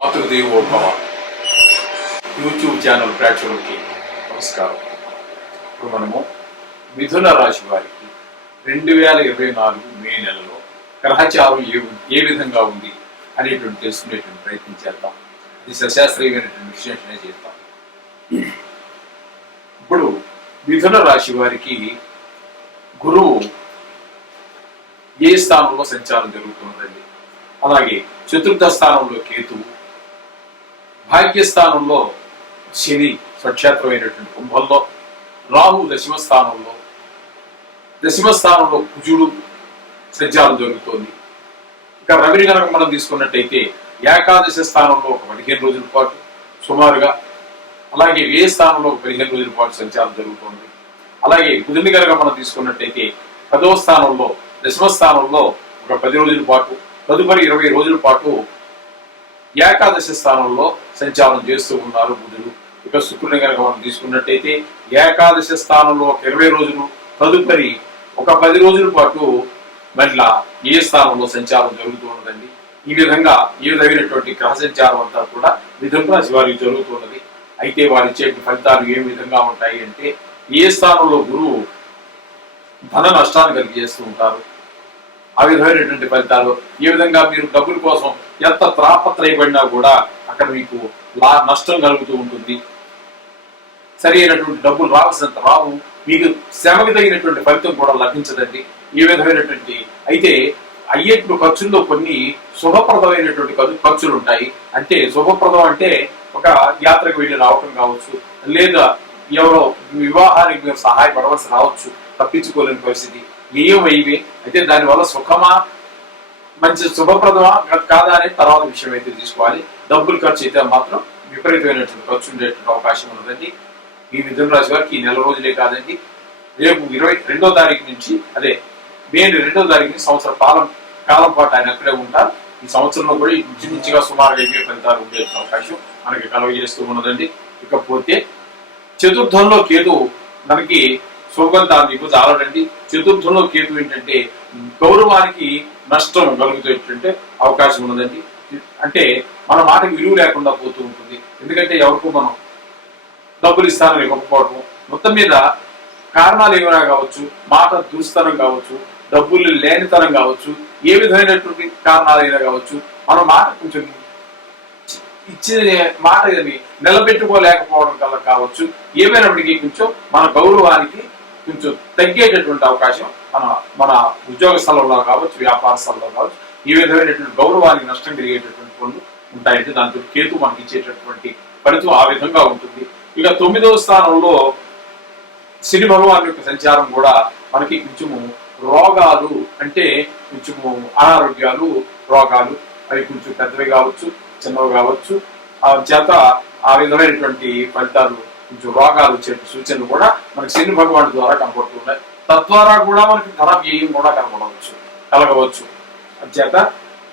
Matrudevobhava YouTube channel ప్రేక్షకులకి నమస్కారం. ఇప్పుడు మనము మిథున రాశి వారికి రెండు వేల ఇరవై నాలుగు మే నెలలో గ్రహచారం ఏ ఏ విధంగా ఉంది అనేటువంటి తెలుసుకునేటువంటి ప్రయత్నం చేద్దాం. ఇది సశాస్త్రీయమైనటువంటి విశ్లేషణ చేద్దాం. ఇప్పుడు మిథున రాశి వారికి గురువు ఏ స్థానంలో సంచారం జరుగుతున్నదండి అలాగే చతుర్థ స్థానంలో కేతువు భాగ్యస్థానంలో శని స్వక్షేత్రమైనటువంటి కుంభంలో రాహు దశమస్థానంలో దశమస్థానంలో కుజుడు సంచారం జరుగుతోంది. ఇక రవిని కనుక మనం తీసుకున్నట్టయితే ఏకాదశి స్థానంలో ఒక పదిహేను రోజుల పాటు సుమారుగా అలాగే ఏ స్థానంలో ఒక పదిహేను రోజుల పాటు సంచారం జరుగుతోంది. అలాగే బుధుని కనుక మనం తీసుకున్నట్టయితే పదవ స్థానంలో దశమ స్థానంలో ఒక పది రోజుల పాటు తదుపరి ఇరవై రోజుల పాటు ఏకాదశి స్థానంలో సంచారం చేస్తూ ఉన్నారు బుధుడు. ఇక శుక్రుని కనుక మనం తీసుకున్నట్టయితే ఏకాదశి స్థానంలో ఒక ఇరవై రోజులు తదుపరి ఒక పది రోజుల పాటు మళ్ళా ఏ స్థానంలో సంచారం జరుగుతూ ఉన్నదండి. ఈ విధంగా ఈ విధమైనటువంటి గ్రహ సంచారం అంతా కూడా మిథున రాశి వారికి జరుగుతున్నది అయితే వారి ఇచ్చే ఫలితాలు ఏ విధంగా ఉంటాయి అంటే ఏ స్థానంలో గురువు ధన నష్టాన్ని కలిగి చేస్తూ ఉంటారు. ఆ విధమైనటువంటి ఫలితాలు ఈ విధంగా మీరు డబ్బుల కోసం ఎంత త్రాపత్రయపడినా కూడా అక్కడ మీకు లా నష్టం కలుగుతూ ఉంటుంది. సరి అయినటువంటి డబ్బులు రావాల్సినంత రావు. మీకు శ్రమకి తగినటువంటి ఫలితం కూడా లభించదండి. ఈ విధమైనటువంటి అయితే అయ్యేటువంటి ఖర్చుల్లో కొన్ని శుభప్రదమైనటువంటి ఖర్చులు ఉంటాయి అంటే శుభప్రదం అంటే ఒక యాత్రకు వెళ్ళి రావటం కావచ్చు లేదా ఎవరో వివాహానికి మీరు సహాయపడవలసి రావచ్చు. తప్పించుకోలేని పరిస్థితి. నియమైవి అయితే దానివల్ల సుఖమా? మంచి శుభప్రదమా? కాదా అనేది తర్వాత విషయం అయితే తీసుకోవాలి. డబ్బులు ఖర్చు అయితే మాత్రం విపరీతమైనటువంటి ఖర్చు ఉండేటువంటి అవకాశం ఉన్నదండి. ఈ మిథున రాశి వారికి ఈ నెల రోజులే కాదండి. రేపు ఇరవై రెండో తారీఖు నుంచి అదే మే రెండో తారీఖు నుంచి సంవత్సర కాలం కాలం పాటు ఆయన అక్కడే ఉంటారు. ఈ సంవత్సరంలో కూడా ఇంచుమించుగా సుమారుగా ఇవే ఫలితాలు ఉండే అవకాశం మనకి కలగజేస్తూ ఉన్నదండి. ఇకపోతే చతుర్థంలో కేతు మనకి సుగంధాన్ని ఇప్పుడు చాలడండి చతుర్థంలో కేతు ఏంటంటే గౌరవానికి నష్టం కలుగుతున్నటువంటి అవకాశం ఉన్నదండి. అంటే మన మాటకి విలువ లేకుండా పోతూ ఉంటుంది. ఎందుకంటే ఎవరికో మనం డబ్బులు ఇస్తానని ఇవ్వకపోవటం. మొత్తం మీద కారణాలు ఏమైనా కావచ్చు మాట దుస్తనం కావచ్చు డబ్బులు లేనితనం కావచ్చు ఏ విధమైనటువంటి కారణాలు అయినా కావచ్చు మన మాట కొంచెం ఇచ్చిన మాట అని నిలబెట్టుకోలేకపోవడం వల్ల కావచ్చు. ఏమైనప్పటికీ కొంచెం మన గౌరవానికి కొంచెం తగ్గేటటువంటి అవకాశం మన మన ఉద్యోగ స్థలంలో కావచ్చు వ్యాపార స్థలంలో కావచ్చు ఈ విధమైనటువంటి గౌరవానికి నష్టం కలిగేటటువంటి పనులు ఉంటాయంటే దాంతో కేతు మనకి ఇచ్చేటటువంటి ఫలితం ఆ విధంగా ఉంటుంది. ఇక తొమ్మిదవ స్థానంలో శని భగవాన్ యొక్క సంచారం కూడా మనకి కొంచెము రోగాలు అంటే కొంచెము అనారోగ్యాలు రోగాలు అవి కొంచెం పెద్దవి కావచ్చు చిన్నవి కావచ్చు. ఆ చేత ఆ విధమైనటువంటి ఫలితాలు కొంచెం రోగాలు వచ్చే సూచనలు కూడా మనకి శని భగవాన్ ద్వారా కనబడుతున్నాయి తద్వారా కూడా మనకి ధన వ్యయం కూడా కనబడవచ్చు కలగవచ్చు. చేత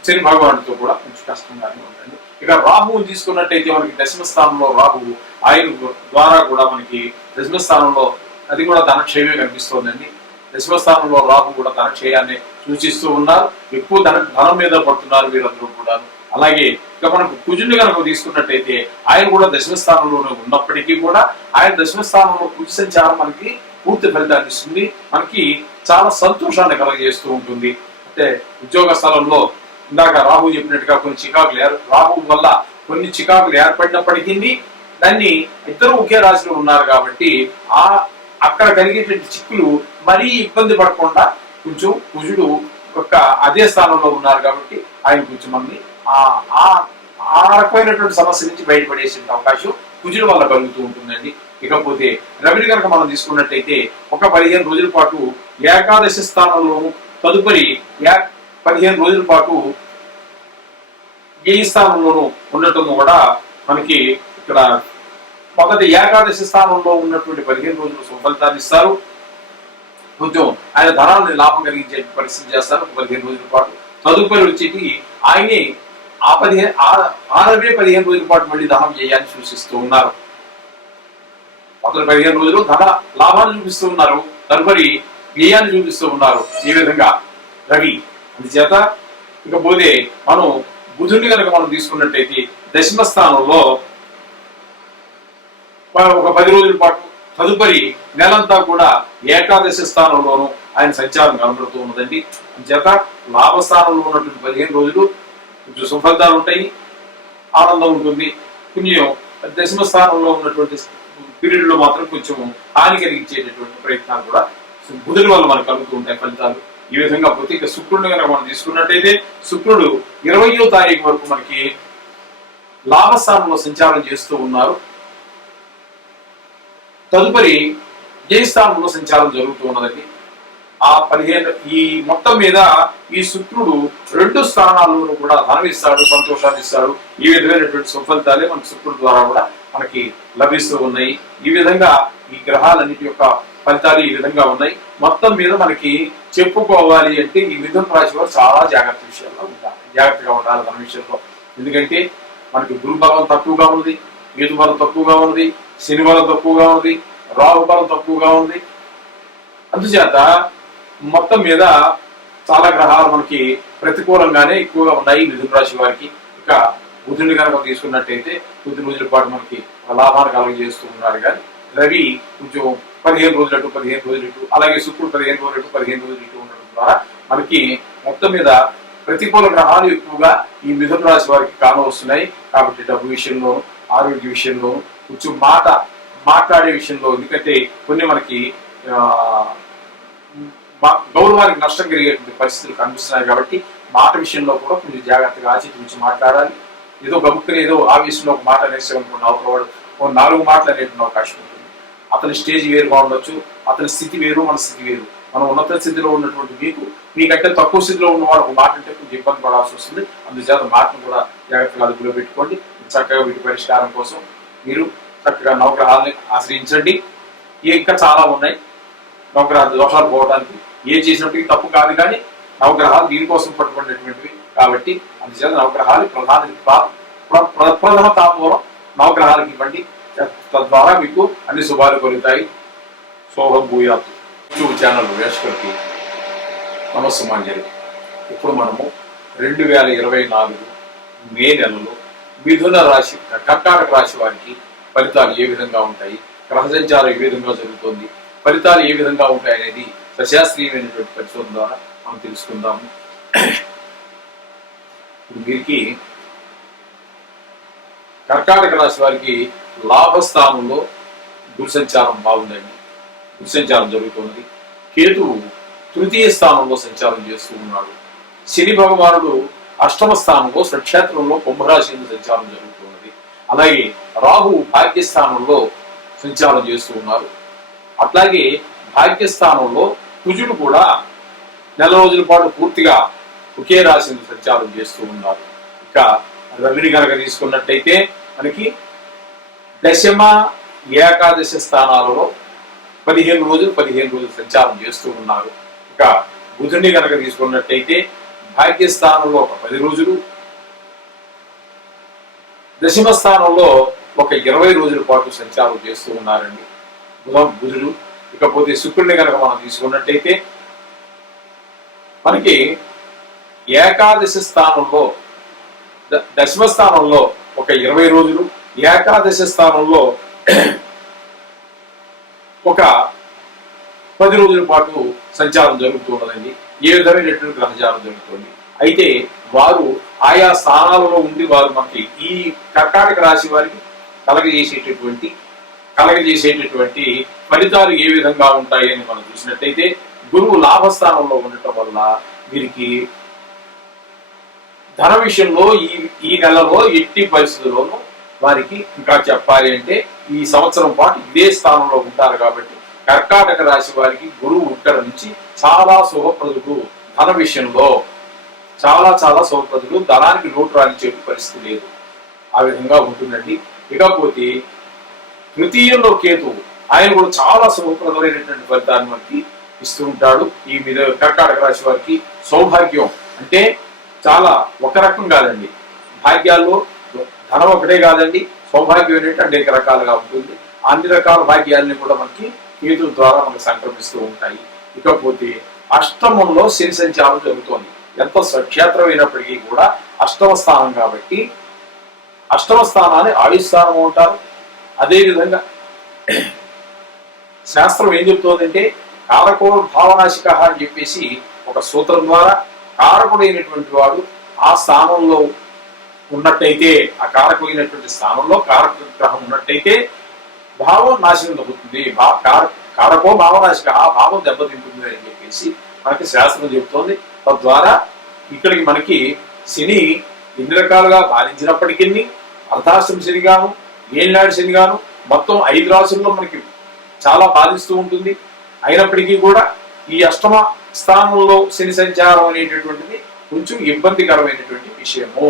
శని భగవానుడితో కూడా కొంచెం కష్టంగానే ఉంటుంది. ఇక రాహువు తీసుకున్నట్టయితే మనకి దశమ స్థానంలో రాహువు ఆయన ద్వారా కూడా మనకి దశమ స్థానంలో అది కూడా ధనక్షయమే కనిపిస్తోందండి. దశమ స్థానంలో రాహు కూడా ధనక్షయాన్ని సూచిస్తూ ఉన్నారు. ఎక్కువ ధన ధనం మీద పడుతున్నారు వీరందరూ కూడా అలాగే ఇక మనకు కుజుని కనుక తీసుకున్నట్టయితే ఆయన కూడా దశమ స్థానంలోనే ఉన్నప్పటికీ కూడా ఆయన దశమ స్థానంలో కుజ సంచారం మనకి పూర్తి ఫలితాన్ని ఇస్తుంది. మనకి చాలా సంతోషాన్ని కలగజేస్తూ ఉంటుంది. అంటే ఉద్యోగ స్థలంలో ఇందాక రాహు చెప్పినట్టుగా కొన్ని చికాకులు ఏర్- రాహు వల్ల కొన్ని చికాకులు ఏర్పడినప్పటికీ దాన్ని ఇద్దరు ఒకే రాశిలో ఉన్నారు కాబట్టి ఆ అక్కడ కలిగేటువంటి చిక్కులు మరీ ఇబ్బంది పడకుండా కొంచెం కుజుడు ఒక అదే స్థానంలో ఉన్నారు కాబట్టి ఆయన కొంచెం మనల్ని ఆ ఆ- రకమైనటువంటి సమస్య నుంచి బయటపడేసే అవకాశం కుజుల వల్ల కలుగుతూ ఉంటుందండి. ఇకపోతే రవిని కనుక మనం తీసుకున్నట్టయితే ఒక పదిహేను రోజుల పాటు ఏకాదశి స్థానంలోను తదుపరి యా- పదిహేను రోజుల పాటు ఏ స్థానంలోనూ ఉండటం కూడా మనకి ఇక్కడ మొదటి ఏకాదశి స్థానంలో ఉన్నటువంటి పదిహేను రోజులు సుఫలితాన్ని ఇస్తారు. కొంచెం ఆయన ధనాన్ని లాభం కలిగించే పరిస్థితి చేస్తారు. ఒక పదిహేను రోజుల పాటు తదుపరి వచ్చేటి ఆయనే ఆ పదిహేను ఆరవే పదిహేను రోజుల పాటు మళ్ళీ దానం చేయాలని సూచిస్తూ ఉన్నారు. మొదటి పదిహేను రోజులు ధన లాభాన్ని చూపిస్తూ ఉన్నారు. తదుపరి వ్యయాన్ని చూపిస్తూ ఉన్నారు. ఈ విధంగా రవి అందుచేత ఇకపోతే మనం బుధుడిని కనుక మనం తీసుకున్నట్టయితే దశమ స్థానంలో ఒక పది రోజుల పాటు తదుపరి నెలంతా కూడా ఏకాదశి స్థానంలోనూ ఆయన సంచారం కనబడుతూ ఉన్నదండి. చేత లాభస్థానంలో ఉన్నటువంటి పదిహేను రోజులు కొంచెం సుఫలితాలు ఉంటాయి ఆనందం ఉంటుంది. పుణ్యం దశమ స్థానంలో ఉన్నటువంటి పీరియడ్లో మాత్రం కొంచెం హాని కలిగించేటటువంటి ప్రయత్నాలు కూడా బుధుడి వల్ల మనకు కలుగుతూ ఉంటాయి ఫలితాలు. ఈ విధంగా పోతే ఇక శుక్రుడిని కనుక మనం తీసుకున్నట్టయితే శుక్రుడు ఇరవయో తారీఖు వరకు మనకి లాభస్థానంలో సంచారం చేస్తూ ఉన్నారు. తదుపరి జయస్థానంలో స్థానంలో సంచారం జరుగుతూ ఉన్నదండి? ఆ పదిహేను ఈ మొత్తం మీద ఈ శుక్రుడు రెండు స్థానాల్లోనూ కూడా ధనమిస్తాడు సంతోషాన్ని ఇస్తాడు. ఈ విధమైనటువంటి సుఫలితాలే మనకి శుక్రుడు ద్వారా కూడా మనకి లభిస్తూ ఉన్నాయి. ఈ విధంగా ఈ గ్రహాలన్నిటి యొక్క ఫలితాలు ఈ విధంగా ఉన్నాయి. మొత్తం మీద మనకి చెప్పుకోవాలి అంటే ఈ మిథున రాశి వారు చాలా జాగ్రత్త విషయాల్లో ఉంటారు. జాగ్రత్తగా ఉండాలి మన విషయంలో. ఎందుకంటే మనకి గురు బలం తక్కువగా ఉంది కేతు బలం తక్కువగా ఉంది శని బలం తక్కువగా ఉంది రాహు బలం తక్కువగా ఉంది. అందుచేత మొత్తం మీద చాలా గ్రహాలు మనకి ప్రతికూలంగానే ఎక్కువగా ఉన్నాయి మిథున రాశి వారికి. ఇక బుధుని కనుక తీసుకున్నట్టయితే కొద్ది రోజుల పాటు మనకి లాభాన్ని కలుగజేస్తూ ఉన్నారు కానీ రవి కొంచెం పదిహేను రోజులు అటు పదిహేను రోజులు ఇటు అలాగే శుక్రుడు పదిహేను రోజులు ఇటు పదిహేను రోజులు ఇటు ఉండడం ద్వారా మనకి మొత్తం మీద ప్రతికూల గ్రహాలు ఎక్కువగా ఈ మిథున రాశి వారికి కానవస్తున్నాయి కాబట్టి డబ్బు విషయంలో ఆరోగ్య విషయంలో కొంచెం మాట మాట్లాడే విషయంలో ఎందుకంటే కొన్ని మనకి మా- గౌరవానికి నష్టం కలిగేటువంటి పరిస్థితులు కనిపిస్తున్నాయి కాబట్టి మాట విషయంలో కూడా కొంచెం జాగ్రత్తగా ఆచితూచి మాట్లాడాలి. ఏదో గబుక్కుని ఏదో ఆవేశంలో ఒక మాట అనేసి అనుకున్న అవతలవాడు ఓ నాలుగు మాటలు అనేటువంటి అవకాశం ఉంటుంది. అతని స్టేజ్ వేరుగా ఉండొచ్చు అతని స్థితి వేరు మన స్థితి వేరు. మనం ఉన్నత స్థితిలో ఉన్నటువంటి మీకు మీకంటే తక్కువ స్థితిలో ఉన్నవాడు ఒక మాట అంటే కొంచెం ఇబ్బంది పడాల్సి వస్తుంది. అందుచేత మాటను కూడా జాగ్రత్తగా అదుపులో పెట్టుకోండి. చక్కగా వీటి పరిష్కారం కోసం మీరు చక్కగా నౌకరాలని ఆశ్రయించండి. ఇంకా చాలా ఉన్నాయి. నవగ్రహ దోషాలు పోవడానికి ఏ చేసినప్పటికీ తప్పు కాదు కానీ నవగ్రహాలు దీనికోసం పట్టుకునేటువంటివి కాబట్టి అందుచేత నవగ్రహాలు ప్రధాన ప్ర- ప్ర- తాపూరం నవగ్రహాలకు ఇవ్వండి. తద్వారా మీకు అన్ని శుభాలు కలుగుతాయి. శోభం భూయాత్. యూట్యూబ్ ఛానల్ వేసుకరికి నమస్సమాంజలి ఇప్పుడు మనము రెండు వేల ఇరవై నాలుగు మే నెలలో మిథున రాశి కర్కాటక రాశి వారికి ఫలితాలు ఏ విధంగా ఉంటాయి? గ్రహ సంచారం ఏ విధంగా జరుగుతుంది? ఫలితాలు ఏ విధంగా ఉంటాయి అనేది సశాస్త్రీయమైనటువంటి పరిశోధన ద్వారా మనం తెలుసుకుందాము. ఇప్పుడు వీరికి కర్కాటక రాశి వారికి లాభస్థానంలో గురు సంచారం బాగుందండి. గురు సంచారం జరుగుతున్నది కేతువు తృతీయ స్థానంలో సంచారం చేస్తూ ఉన్నాడు. శని భగవానుడు అష్టమ స్థానంలో స్వక్షేత్రంలో కుంభరాశి సంచారం జరుగుతున్నది అలాగే రాహు భాగ్యస్థానంలో సంచారం చేస్తూ ఉన్నారు. అట్లాగే భాగ్యస్థానంలో కుజుడు కూడా నెల రోజుల పాటు పూర్తిగా ఒకే రాశిని సంచారం చేస్తూ ఉన్నారు. ఇక రవిని కనుక తీసుకున్నట్టయితే మనకి దశమ ఏకాదశ స్థానాలలో పదిహేను రోజులు పదిహేను రోజులు సంచారం చేస్తూ ఉన్నారు. ఇక బుధుని కనుక తీసుకున్నట్టయితే భాగ్యస్థానంలో ఒక పది రోజులు దశమ స్థానంలో ఒక ఇరవై రోజుల పాటు సంచారం చేస్తూ ఉన్నారండి. బుధుడు ఇకపోతే శుక్రుడిని కనుక మనం తీసుకున్నట్టయితే మనకి ఏకాదశి స్థానంలో దశమ స్థానంలో ఒక ఇరవై రోజులు ఏకాదశి స్థానంలో ఒక పది రోజుల పాటు సంచారం జరుగుతూ ఉన్నదండి. ఏ విధమైనటువంటి గ్రహచారం జరుగుతుంది? అయితే వారు ఆయా స్థానాలలో ఉండి వారు మనకి ఈ కర్కాటక రాశి వారికి కలగజేసేటటువంటి కలగజేసేటటువంటి ఫలితాలు ఏ విధంగా ఉంటాయి అని మనం చూసినట్టయితే గురువు లాభస్థానంలో ఉండటం వల్ల వీరికి ధన విషయంలో ఈ ఈ నెలలో ఎట్టి పరిస్థితుల్లోనూ వారికి ఇంకా చెప్పాలి అంటే ఈ సంవత్సరం పాటు ఇదే స్థానంలో ఉంటారు కాబట్టి కర్కాటక రాశి వారికి గురువు ఇక్కడ నుంచి చాలా శుభప్రదుడు ధన విషయంలో. చాలా చాలా శుభప్రదుడు ధనానికి లోటు చెప్పే పరిస్థితి లేదు. ఆ విధంగా ఉంటుందండి. ఇకపోతే తృతీయంలో కేతు. ఆయన కూడా చాలా శుభప్రదమైనటువంటి ఫలితాన్ని మనకి ఇస్తూ ఉంటాడు. ఈ మీద కర్కాటక రాశి వారికి సౌభాగ్యం. అంటే చాలా ఒక రకం కాదండి. భాగ్యాల్లో ధనం ఒకటే కాదండి. సౌభాగ్యం ఏంటంటే అనేక రకాలుగా ఉంటుంది. అన్ని రకాల భాగ్యాలని కూడా మనకి కేతు ద్వారా మనకు సంక్రమిస్తూ ఉంటాయి. ఇకపోతే అష్టమంలో శని సంచారం జరుగుతోంది. ఎంత స్వక్షేత్రమైనప్పటికీ కూడా అష్టమ స్థానం కాబట్టి అష్టమ స్థానాన్ని ఆయుస్థానం ఉంటారు అదేవిధంగా శాస్త్రం ఏం చెప్తోందంటే కారకో భావనాశిక అని చెప్పేసి ఒక సూత్రం ద్వారా కారకుడైనటువంటి వాడు ఆ స్థానంలో ఉన్నట్టయితే ఆ కారకులైనటువంటి స్థానంలో కారక గ్రహం ఉన్నట్టయితే భావం నాశనం తగ్గుతుంది భా కార- కారకో భావనాశిక ఆ భావం దెబ్బతింటుంది అని చెప్పేసి మనకి శాస్త్రం చెబుతోంది తద్వారా ఇక్కడికి మనకి శని ఎన్ని రకాలుగా బాధించినప్పటికీ అర్ధాష్టం శనిగాను గాను శని గాను మొత్తం ఐదు రాసుల్లో మనకి చాలా బాధిస్తూ ఉంటుంది. అయినప్పటికీ కూడా ఈ అష్టమ స్థానంలో శని సంచారం అనేటటువంటిది కొంచెం ఇబ్బందికరమైనటువంటి విషయము.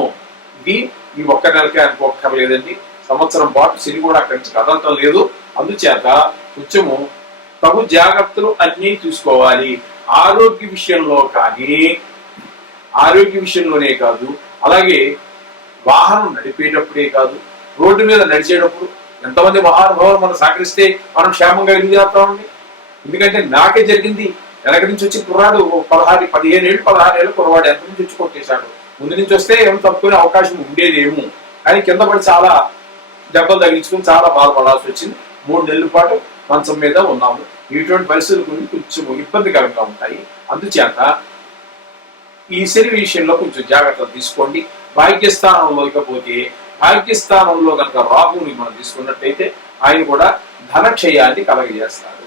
ఇది ఈ ఒక్క నెలకే అనుకోక్కర్లేదండి. సంవత్సరం పాటు శని కూడా అక్కడి నుంచి కదలటం లేదు. అందుచేత కొంచెము తగు జాగ్రత్తలు అన్నీ చూసుకోవాలి. ఆరోగ్య విషయంలో కానీ ఆరోగ్య విషయంలోనే కాదు అలాగే వాహనం నడిపేటప్పుడే కాదు రోడ్డు మీద నడిచేటప్పుడు ఎంతమంది మహానుభావులు మనం సహకరిస్తే మనం క్షేమంగా ఎందుకు ఎందుకంటే నాకే జరిగింది. వెనక నుంచి వచ్చి కుర్రాడు పదహారు పదిహేను ఏళ్ళు పదహారు ఏళ్ళు కుర్రవాడు ఎంత నుంచి వచ్చి కొట్టేశాడు. ముందు నుంచి వస్తే ఏం తప్పుకునే అవకాశం ఉండేదేమో. కానీ కింద పడి చాలా దెబ్బలు తగిలించుకుని చాలా బాధపడాల్సి వచ్చింది. మూడు నెలల పాటు మంచం మీద ఉన్నాము. ఇటువంటి పరిస్థితులు కొన్ని కొంచెం ఇబ్బందికరంగా ఉంటాయి. అందుచేత ఈ శని విషయంలో కొంచెం జాగ్రత్తలు తీసుకోండి. భాగ్యస్థానంలో ఇకపోతే భాగ్యస్థానంలో కనుక రాహుని మనం తీసుకున్నట్టయితే ఆయన కూడా ధనక్షయాన్ని కలగజేస్తాడు.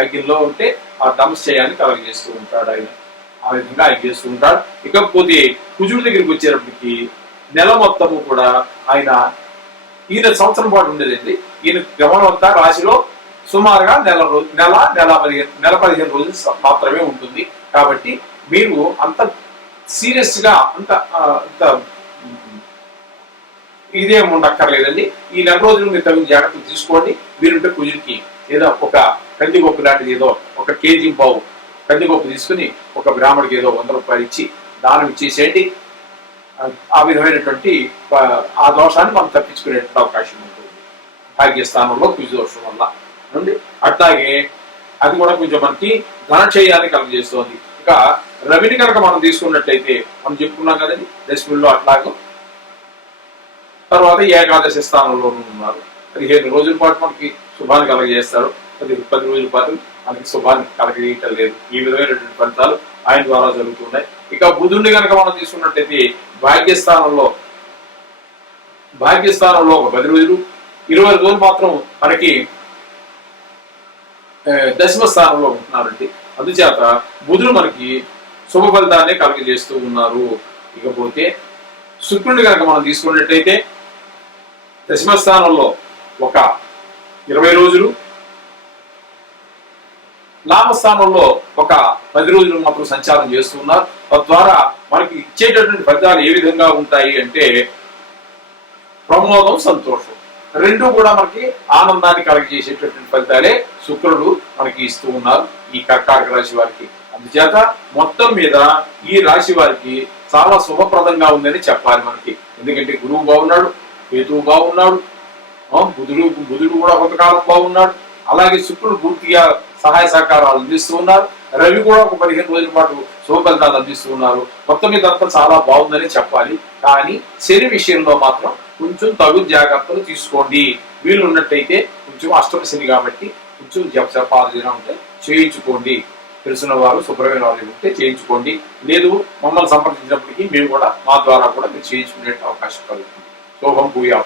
అగ్నిలో ఉంటే ఆ ధనక్షయాన్ని కలగజేస్తూ ఉంటాడు ఆయన. ఆ విధంగా ఆయన చేస్తూ ఉంటాడు. ఇకపోతే కుజుడి దగ్గరికి వచ్చేటప్పటికి నెల మొత్తము కూడా ఆయన ఈయన సంవత్సరం పాటు ఉండేదండి. ఈయన గమనం అంతా రాశిలో సుమారుగా నెల రోజు నెల నెల పదిహేను నెల పదిహేను రోజులు మాత్రమే ఉంటుంది. కాబట్టి మీరు అంత సీరియస్గా అంత అంత ఇదేం ఉండక్కర్లేదండి ఈ నెల రోజులు మీరు తగిన జాగ్రత్తలు తీసుకోండి. వీరుంటే కుజుడికి ఏదో ఒక కందిగొప్పు లాంటిది ఏదో ఒక కేజీ పావు కందిగొప్పు తీసుకుని ఒక బ్రాహ్మడికి ఏదో వంద రూపాయలు ఇచ్చి దానం ఇచ్చేసేయండి. ఆ- విధమైనటువంటి ఆ, దోషాన్ని మనం తప్పించుకునేటువంటి అవకాశం ఉంటుంది. భాగ్యస్థానంలో కుజ దోషం వల్ల. నుండి అట్లాగే అది కూడా కొంచెం మనకి ధనక్షయాన్ని కలుగజేస్తోంది. ఇక రవిని కనుక మనం తీసుకున్నట్టయితే మనం చెప్పుకున్నాం కదండి దశమిలో అట్లాగో తర్వాత ఏకాదశి స్థానంలో ఉన్నారు. పదిహేను రోజుల పాటు మనకి శుభాన్ని కలగజేస్తారు పది పది రోజుల పాటు మనకి శుభాన్ని కలగజేయటం లేదు. ఈ విధమైనటువంటి ఫలితాలు ఆయన ద్వారా జరుగుతున్నాయి. ఇక బుధుడిని కనుక మనం తీసుకున్నట్టయితే భాగ్యస్థానంలో భాగ్యస్థానంలో ఒక పది రోజులు ఇరవై రోజులు మాత్రం మనకి దశమ స్థానంలో ఉంటున్నారండి. అందుచేత బుధుడు మనకి శుభ ఫలితాన్ని కలుగజేస్తూ ఉన్నారు. ఇకపోతే శుక్రుడిని కనుక మనం తీసుకున్నట్టయితే దశమ స్థానంలో ఒక ఇరవై రోజులు లాభస్థానంలో ఒక పది రోజులు మాత్రం సంచారం చేస్తున్నారు. తద్వారా మనకి ఇచ్చేటటువంటి ఫలితాలు ఏ విధంగా ఉంటాయి అంటే ప్రమోదం సంతోషం. రెండు కూడా మనకి ఆనందాన్ని కలగజేసేటటువంటి ఫలితాలే శుక్రుడు మనకి ఇస్తూ ఉన్నారు ఈ కర్కాటక రాశి వారికి. అందుచేత మొత్తం మీద ఈ రాశి వారికి చాలా శుభప్రదంగా ఉందని చెప్పాలి మనకి. ఎందుకంటే గురువు బాగున్నాడు కేతువు బాగున్నాడు. బుధుడు బుధుడు కూడా కొంతకాలం బాగున్నాడు. అలాగే శుక్రుడు పూర్తిగా సహాయ సహకారాలు అందిస్తూ ఉన్నారు. రవి కూడా ఒక పదిహేను రోజుల పాటు శుభఫలితాలు అందిస్తూ ఉన్నారు. మొత్తం మీద అంతా చాలా బాగుందని చెప్పాలి. కానీ శని విషయంలో మాత్రం కొంచెం తగు జాగ్రత్తలు తీసుకోండి. వీలు ఉన్నట్టయితే కొంచెం అష్టమ శని కాబట్టి కొంచెం జప జపాలు ఉంటే చేయించుకోండి. తెలిసిన వారు శుభ్రమైన వారు ఉంటే చేయించుకోండి. లేదు మమ్మల్ని సంప్రదించినప్పటికీ మేము కూడా మా ద్వారా కూడా మీరు చేయించుకునే అవకాశం కలుగుతుంది. శోభం భూయా